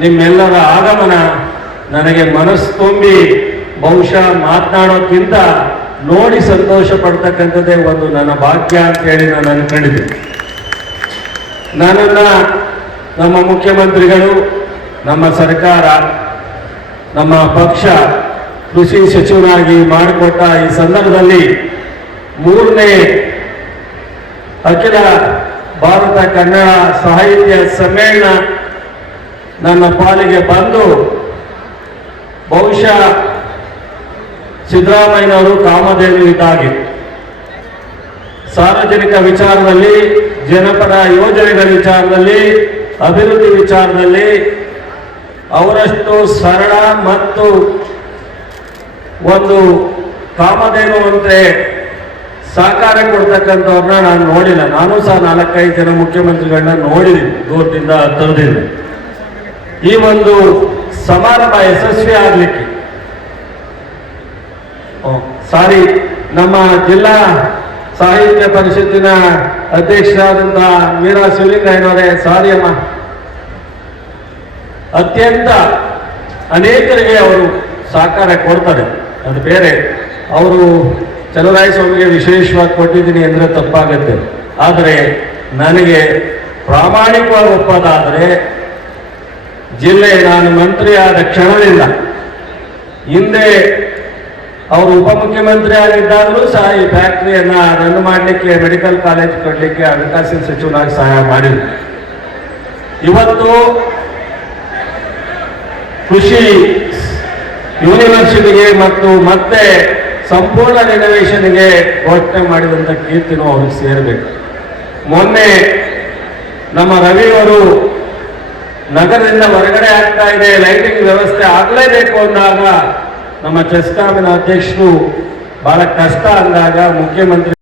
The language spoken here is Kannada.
ನಿಮ್ಮೆಲ್ಲರ ಆಗಮನ ನನಗೆ ಮನಸ್ಸು ತುಂಬಿ ಬಹುಶಃ ಮಾತನಾಡೋಕ್ಕಿಂತ ನೋಡಿ ಸಂತೋಷ ಪಡ್ತಕ್ಕಂಥದ್ದೇ ಒಂದು ನನ್ನ ಭಾಗ್ಯ ಅಂತ ಹೇಳಿ ನಾನು ಅನ್ಕೊಂಡಿದ್ದೆ ನನ್ನನ್ನ ನಮ್ಮ ಮುಖ್ಯಮಂತ್ರಿಗಳು, ನಮ್ಮ ಸರ್ಕಾರ, ನಮ್ಮ ಪಕ್ಷ ಕೃಷಿ ಸಚಿವನಾಗಿ ಮಾಡಿಕೊಟ್ಟ ಈ ಸಂದರ್ಭದಲ್ಲಿ ಮೂರನೇ ಅಖಿಲ ಭಾರತ ಕನ್ನಡ ಸಾಹಿತ್ಯ ಸಮ್ಮೇಳನ ನನ್ನ ಪಾಲಿಗೆ ಬಂದು ಬಹುಶಃ ಸಿದ್ದರಾಮಯ್ಯನವರು ಕಾಮಧೇನು ಇದ್ದಾಗಿ ಸಾರ್ವಜನಿಕ ವಿಚಾರದಲ್ಲಿ, ಜನಪದ ಯೋಜನೆಗಳ ವಿಚಾರದಲ್ಲಿ, ಅಭಿವೃದ್ಧಿ ವಿಚಾರದಲ್ಲಿ ಅವರಷ್ಟು ಸರಳ ಮತ್ತು ಒಂದು ಕಾಮಧೇನುವಂತೆ ಸಹಕಾರ ಕೊಡ್ತಕ್ಕಂಥವ್ರನ್ನ ನಾನು ನೋಡಿಲ್ಲ. ನಾನು ಸಹ ನಾಲ್ಕೈದು ಜನ ಮುಖ್ಯಮಂತ್ರಿಗಳನ್ನ ನೋಡಿದ್ದೀನಿ. ದೂರದಿಂದ ಹತ್ತಿರದಿಂದ ಈ ಒಂದು ಸಮಾರಂಭ ಯಶಸ್ವಿ ಆಗಲಿಕ್ಕೆ. ಸಾರಿ, ನಮ್ಮ ಜಿಲ್ಲಾ ಸಾಹಿತ್ಯ ಪರಿಷತ್ತಿನ ಅಧ್ಯಕ್ಷರಾದಂತಹ ಮೀರಾ ಶಿವಲಿಂಗಯ್ಯನವರೇ, ಸಾರಿ ಅಮ್ಮ. ಅತ್ಯಂತ ಅನೇಕರಿಗೆ ಅವರು ಸಹಕಾರ ಕೊಡ್ತಾರೆ. ಅದು ಬೇರೆ, ಅವರು ಚಲುವರಾಯ ಸ್ವಾಮಿಗೆ ವಿಶೇಷವಾಗಿ ಕೊಟ್ಟಿದ್ದೀನಿ ಅಂದರೆ ತಪ್ಪಾಗುತ್ತೆ. ಆದರೆ, ನನಗೆ ಪ್ರಾಮಾಣಿಕವಾಗಿ ಒಪ್ಪೋದಾದರೆ ಜಿಲ್ಲೆ ನಾನು ಮಂತ್ರಿಯಾದ ಕ್ಷಣದಿಂದ ಹಿಂದೆ ಅವರು ಉಪಮುಖ್ಯಮಂತ್ರಿ ಆಗಿದ್ದಾಗಲೂ ಸಹ ಈ ಫ್ಯಾಕ್ಟರಿಯನ್ನ ರನ್ ಮಾಡಲಿಕ್ಕೆ, ಮೆಡಿಕಲ್ ಕಾಲೇಜ್ ಕೊಡಲಿಕ್ಕೆ ಹಣಕಾಸಿನ ಸಚಿವನಾಗಿ ಸಹಾಯ ಮಾಡಿದ್ರು. ಇವತ್ತು ಕೃಷಿ ಯೂನಿವರ್ಸಿಟಿಗೆ ಮತ್ತು ಮತ್ತೆ ಸಂಪೂರ್ಣ ರಿನೋವೇಷನ್ಗೆ ಘೋಷಣೆ ಮಾಡಿದಂಥ ಕೀರ್ತಿನೂ ಅವ್ರಿಗೆ ಸೇರಬೇಕು. ಮೊನ್ನೆ ನಮ್ಮ ರವಿಯವರು ನಗರದಿಂದ ಹೊರಗಡೆ ಆಗ್ತಾ ಇದೆ ಲೈಟಿಂಗ್ ವ್ಯವಸ್ಥೆ ಆಗಲೇಬೇಕು ಅಂದಾಗ ನಮ್ಮ ಚೆಸ್ಕಾಮಿನ ಅಧ್ಯಕ್ಷರು ಬಹಳ ಕಷ್ಟ ಅಂದಾಗ ಮುಖ್ಯಮಂತ್ರಿ